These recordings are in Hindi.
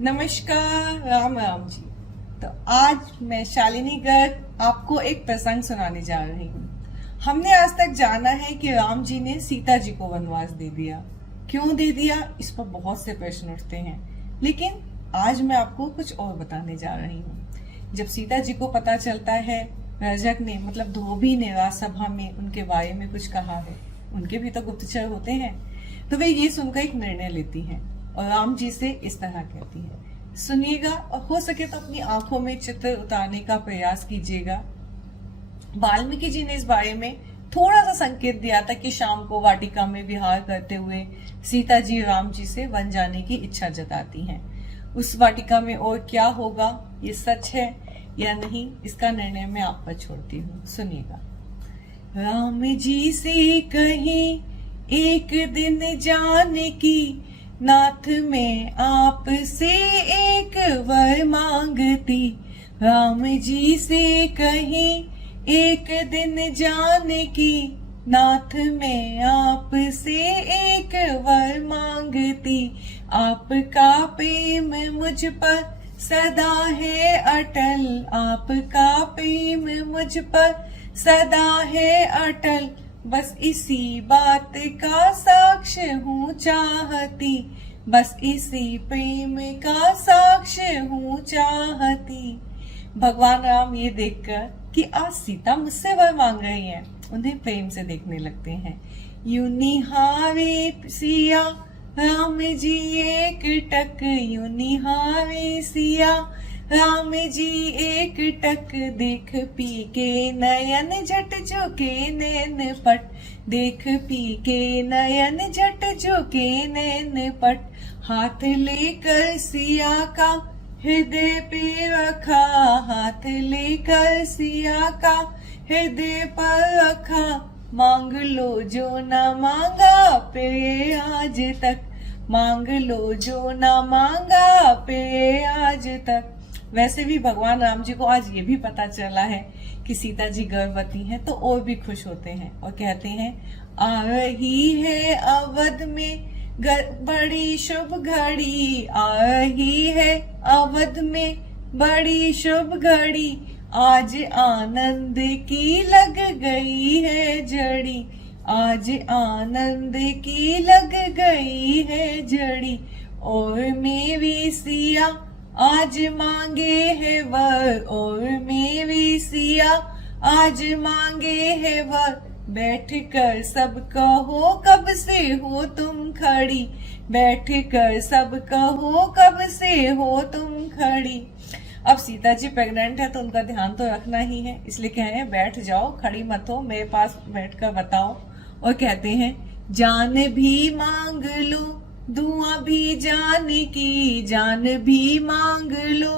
नमस्कार, राम राम जी। तो आज मैं शालिनी गर्ग आपको एक प्रसंग सुनाने जा रही हूँ। हमने आज तक जाना है कि राम जी ने सीता जी को वनवास दे दिया। क्यों दे दिया, इस पर बहुत से प्रश्न उठते हैं, लेकिन आज मैं आपको कुछ और बताने जा रही हूँ। जब सीता जी को पता चलता है रजक ने मतलब धोबी ने राजसभा में उनके बारे में कुछ कहा है, उनके भी तो गुप्तचर होते हैं, तो वे ये सुनकर एक निर्णय लेती हैं और राम जी से इस तरह कहती है, सुनिएगा और हो सके तो अपनी आंखों में चित्र उतारने का प्रयास कीजिएगा। वाल्मीकि जी ने इस बारे में थोड़ा सा संकेत दिया था कि शाम को वाटिका में विहार करते हुए सीता जी राम जी से वन जाने की इच्छा जताती हैं। उस वाटिका में और क्या होगा, ये सच है या नहीं, इसका निर्णय मैं आप पर छोड़ती हूँ। सुनिएगा। राम जी से कहीं एक दिन जाने की, नाथ में आप से एक वर मांगती। राम जी से कहीं एक दिन जाने की, नाथ में आप से एक वर मांगती। आपका प्रेम मुझ पर सदा है अटल, आपका प्रेम मुझ पर सदा है अटल। बस इसी बात का साक्ष्य हूँ चाहती, बस इसी प्रेम का साक्ष्य हूँ चाहती। भगवान राम ये देखकर कि आज सीता मुझसे वर मांग रही हैं, उन्हें प्रेम से देखने लगते हैं। यूं निहारे सिया राम जी एक टक, यूं निहारे सिया राम जी एक टक। देख पी के नयन झट झुके नैन पट, देख पी के नयन झट झुके नैन पट। हाथ लेकर सिया का हृदय पे रखा, हाथ लेकर सिया का हृदय पर रखा। मांग लो जो न मांगा पे आज तक, मांग लो जो न मांगा पे आज तक। वैसे भी भगवान राम जी को आज ये भी पता चला है कि सीता जी गर्भवती हैं, तो और भी खुश होते हैं और कहते हैं, आ रही है अवध में बड़ी शुभ घड़ी, आ रही है अवध में बड़ी शुभ घड़ी। आज आनंद की लग गई है जड़ी, आज आनंद की लग गई है जड़ी। और मेरी सिया आज मांगे है वर, और मेरी सिया आज मांगे है वर। बैठ कर सब कहो कब से हो तुम खड़ी, बैठ कर सब कहो कब से हो तुम खड़ी। अब सीता जी प्रेग्नेंट है तो उनका ध्यान तो रखना ही है, इसलिए कह रहे हैं बैठ जाओ, खड़ी मत हो, मेरे पास बैठकर बताओ। और कहते हैं, जान भी मांग लो दुआ भी जान की, जान भी मांग लो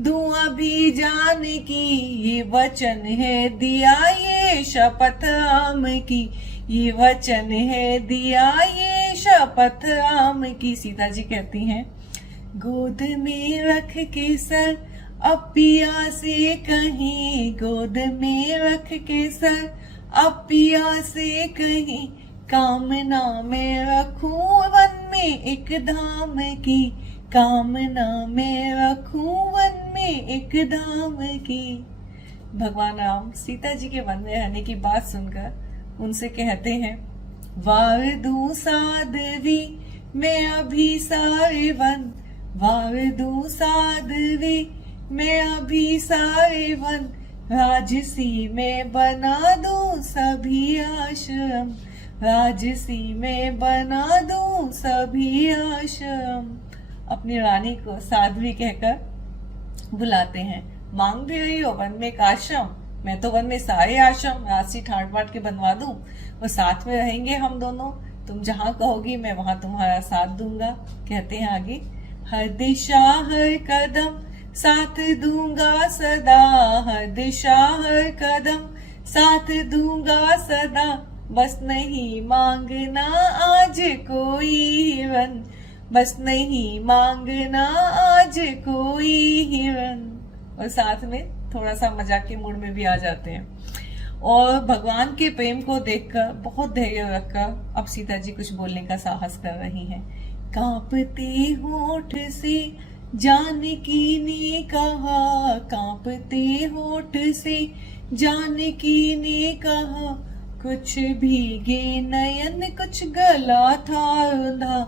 दुआ भी जान की। ये वचन है दिया ये शपथ राम की, ये वचन है दिया ये शपथ राम की। सीता जी कहती हैं, गोद में रख के सर अब पिया से कहीं, गोद में रख के सर अब पिया से कहीं। कामना में रखूं वन में एक धाम की, कामना में रखूं वन में एक धाम की। भगवान राम सीता जी के वन में रहने की बात सुनकर उनसे कहते हैं, वार दूं साध्वी मैं अभी सारे वन, वार दूं साध्वी मैं अभी सारे वन। राजसी में बना दूं सभी आश्रम, राजसी में बना दूं सभी आश्रम। अपनी रानी को साध्वी कहकर बुलाते हैं, मांग भी रही हो वन में एक आश्रम, मैं तो वन में सारे आश्रम राजसी ठाट बाट के बनवा दूं, वो साथ में रहेंगे हम दोनों, तुम जहां कहोगी मैं वहां तुम्हारा साथ दूंगा। कहते हैं आगे, हर दिशा हर कदम साथ दूंगा सदा, हर दिशा हर कदम साथ दूंगा सदा। बस नहीं मांगना आज कोई हिरन, बस नहीं मांगना आज कोई हिरन। और साथ में थोड़ा सा मजाक के मूड में भी आ जाते हैं। और भगवान के प्रेम को देखकर बहुत धैर्य रखकर अब सीता जी कुछ बोलने का साहस कर रही हैं। कांपते होठ से जानकी ने कहा कांपते होठ से, जानकी ने कहा कुछ भीगे नयन कुछ गला था रुंधा,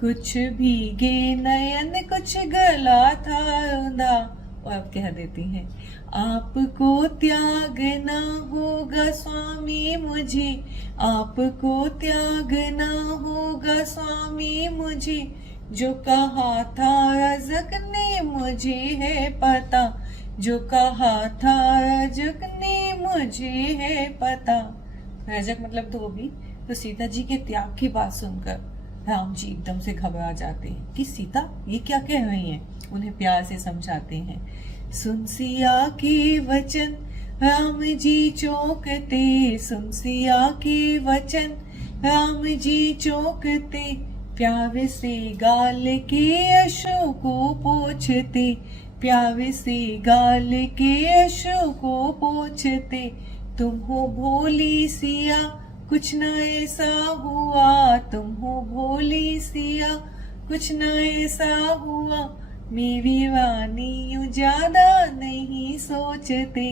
कुछ भीगे नयन कुछ गला था रुंधा। और अब कह देती हैं, आपको त्यागना होगा स्वामी मुझे, आपको त्यागना होगा स्वामी मुझे, जो कहा था रज़क ने मुझे है पता, जो कहा था रज़क ने मुझे है पता। रज़क मतलब धोबी। तो सीता जी के त्याग की बात सुनकर राम जी एकदम से घबरा जाते हैं कि सीता ये क्या कह रही हैं। उन्हें प्यार से समझाते हैं। सुन सिया के वचन राम जी चौंकते, सुन सिया के वचन राम जी चौंकते, प्यार से गाल के अश्रु को पोंछते, प्यार से गाल के अश्रु को पोंछते। तुम हो भोली सिया कुछ न ऐसा हुआ, तुम हो भोली सिया कुछ न ऐसा हुआ, मेरी रानी यूं ज्यादा नहीं सोचते,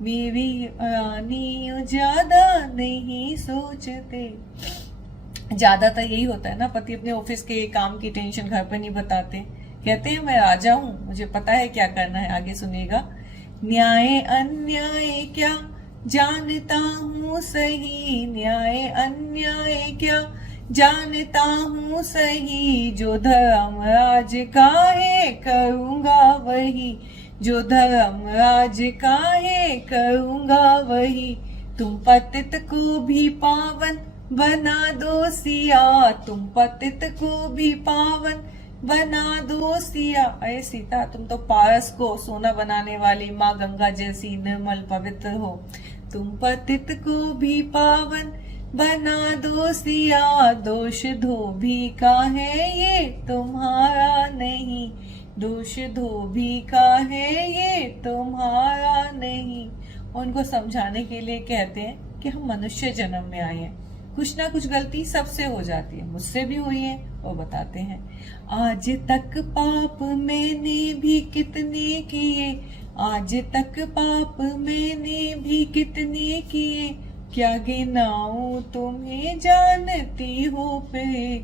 मेरी रानी यूं ज्यादा नहीं सोचते। ज्यादातर यही होता है ना, पति अपने ऑफिस के काम की टेंशन घर पर नहीं बताते, कहते हैं मैं राजा हूँ, मुझे पता है क्या करना है। आगे सुनिएगा। न्याय अन्याय क्या जानता हूँ सही, न्याय अन्याय क्या जानता हूँ सही, जो धर्म राज का है करूँगा वही, जो धर्म राज का है करूँगा वही। तुम पतित को भी पावन बना दो सिया, तुम पतित को भी पावन बना दो सिया। अरे सीता, तुम तो पारस को सोना बनाने वाली माँ गंगा जैसी निर्मल पवित्र हो, तुम पतित को भी पावन बना दो सिया। दोष धोबी का है ये तुम्हारा नहीं, दोष धोबी का है ये तुम्हारा नहीं। उनको समझाने के लिए कहते हैं कि हम मनुष्य जन्म में आए हैं, कुछ ना कुछ गलती सबसे हो जाती है, मुझसे भी हुई है। वो बताते हैं, आज तक पाप मैंने भी कितने किए, आज तक पाप मैंने भी कितने किए, क्या गिनाऊं तुम्हें जानती हो पे,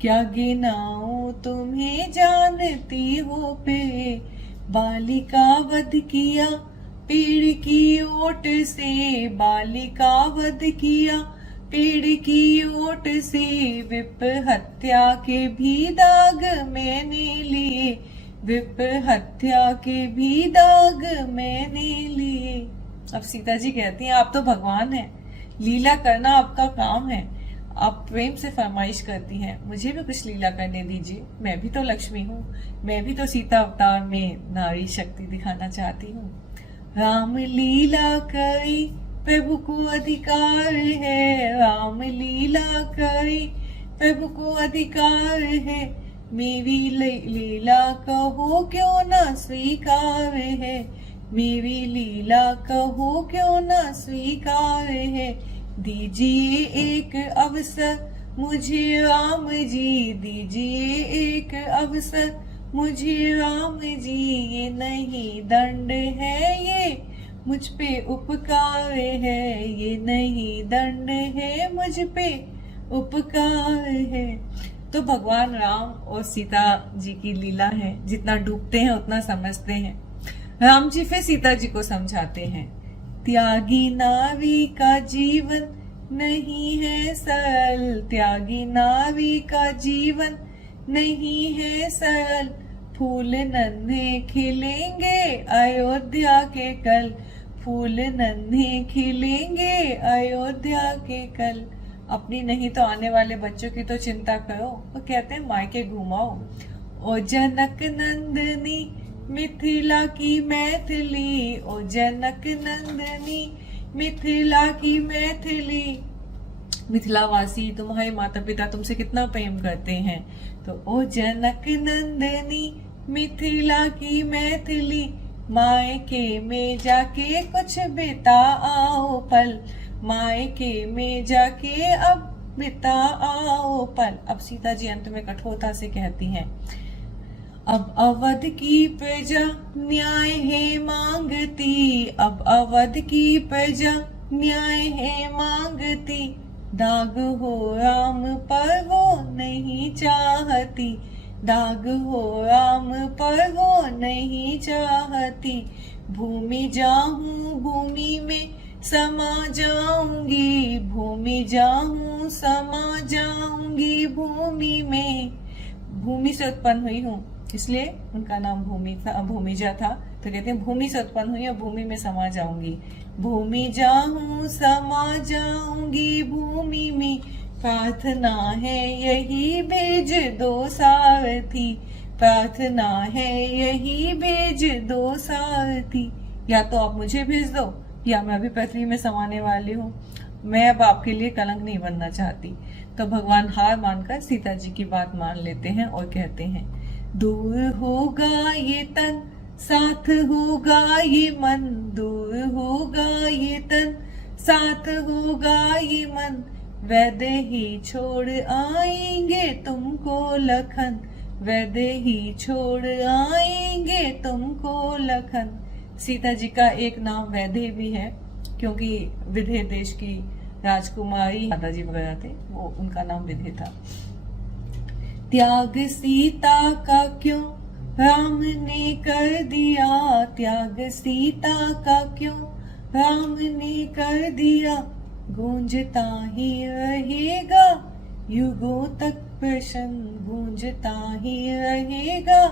क्या गिनाऊं तुम्हें जानती हो पे। बालिका वध किया पेड़ की ओट से, बालिका वध किया पेड़ की ओट से, विप हत्या के भी दाग मैंने लिए, विप हत्या के भी दाग मैंने लिए। अब सीता जी कहती हैं, आप तो भगवान हैं, लीला करना आपका काम है, आप प्रेम से फरमाइश करती हैं, मुझे भी कुछ लीला करने दीजिए, मैं भी तो लक्ष्मी हूँ, मैं भी तो सीता अवतार में नारी शक्ति दिखाना चाहती हूँ। राम लीला करी प्रभु को अधिकार है, राम लीला करी प्रभु को अधिकार है, मेरी लीला कहो क्यों ना स्वीकार है, मेरी लीला कहो क्यों ना स्वीकार है। दीजिए एक अवसर मुझे राम जी, दीजिए एक अवसर मुझे राम जी, ये नहीं दंड है ये मुझ पे उपकार है, ये नहीं दंड है मुझ पे उपकार है। तो भगवान राम और सीता जी की लीला है, जितना डूबते हैं उतना समझते हैं। राम जी फिर सीता जी को समझाते हैं, त्यागी नारी का जीवन नहीं है सरल, त्यागी नारी का जीवन नहीं है सरल, फूल नन्हे खिलेंगे अयोध्या के कल, फूल नन्हे खिलेंगे अयोध्या के कल। अपनी नहीं तो आने वाले बच्चों की तो चिंता करो। वो कहते हैं मायके घुमाओ। ओ जनक नंदनी मिथिला की मैथिली, ओ जनक नंदनी मिथिला की मैथिली, मिथिलावासी तुम्हारे माता पिता तुमसे कितना प्रेम करते हैं। तो ओ जनक नंदनी मिथिला की मैथिली, मायके में जाके कुछ बिता आओ पल, मायके में जाके अब बिता आओ पल। अब सीता जी अंत में कठोरता से कहती हैं, अब अवध की प्रजा न्याय है मांगती, अब अवध की प्रजा न्याय है मांगती, दाग हो राम पर वो नहीं चाहती, दाग हो राम पर वो नहीं चाहती। भूमि जाऊं भूमि में समा जाऊंगी, भूमि जाऊं समा जाऊंगी भूमि में। भूमि से उत्पन्न हुई हूँ, इसलिए उनका नाम भूमि था, भूमिजा था। तो कहते हैं भूमि से उत्पन्न हुई और भूमि में समा जाऊंगी। भूमि जाऊं समा जाऊंगी भूमि में, प्रार्थना है यही भेज दो सारथी, प्रार्थना है यही भेज दो सारथी। या तो आप मुझे भेज दो या मैं अभी पृथ्वी में समाने वाली हूँ, मैं अब आपके लिए कलंक नहीं बनना चाहती। तो भगवान हार मानकर सीता जी की बात मान लेते हैं और कहते हैं, दूर होगा ये तन साथ होगा ये मन, दूर होगा ये तन साथ होगा ये मन, वैद्य ही छोड़ आएंगे तुमको लखन, वैद्य ही छोड़ आएंगे तुमको लखन। सीता जी का एक नाम वैद्य भी है, क्योंकि विदेह देश की राजकुमारी दादाजी वगैरह थे, वो उनका नाम विदेह था। त्याग सीता का क्यों राम ने कर दिया, त्याग सीता का क्यों राम ने कर दिया, गूंजता ही रहेगा युगों तक प्रश्न, गूंजता ही रहेगा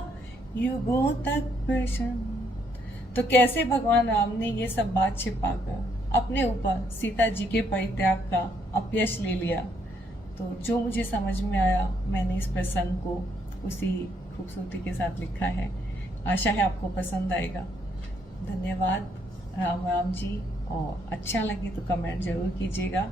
युगों तक प्रश्न। तो कैसे भगवान राम ने ये सब बात छिपाकर अपने ऊपर सीता जी के परित्याग का अपयश ले लिया। तो जो मुझे समझ में आया मैंने इस प्रसंग को उसी खूबसूरती के साथ लिखा है। आशा है आपको पसंद आएगा। धन्यवाद। राम राम जी। और अच्छा लगे तो कमेंट जरूर कीजिएगा।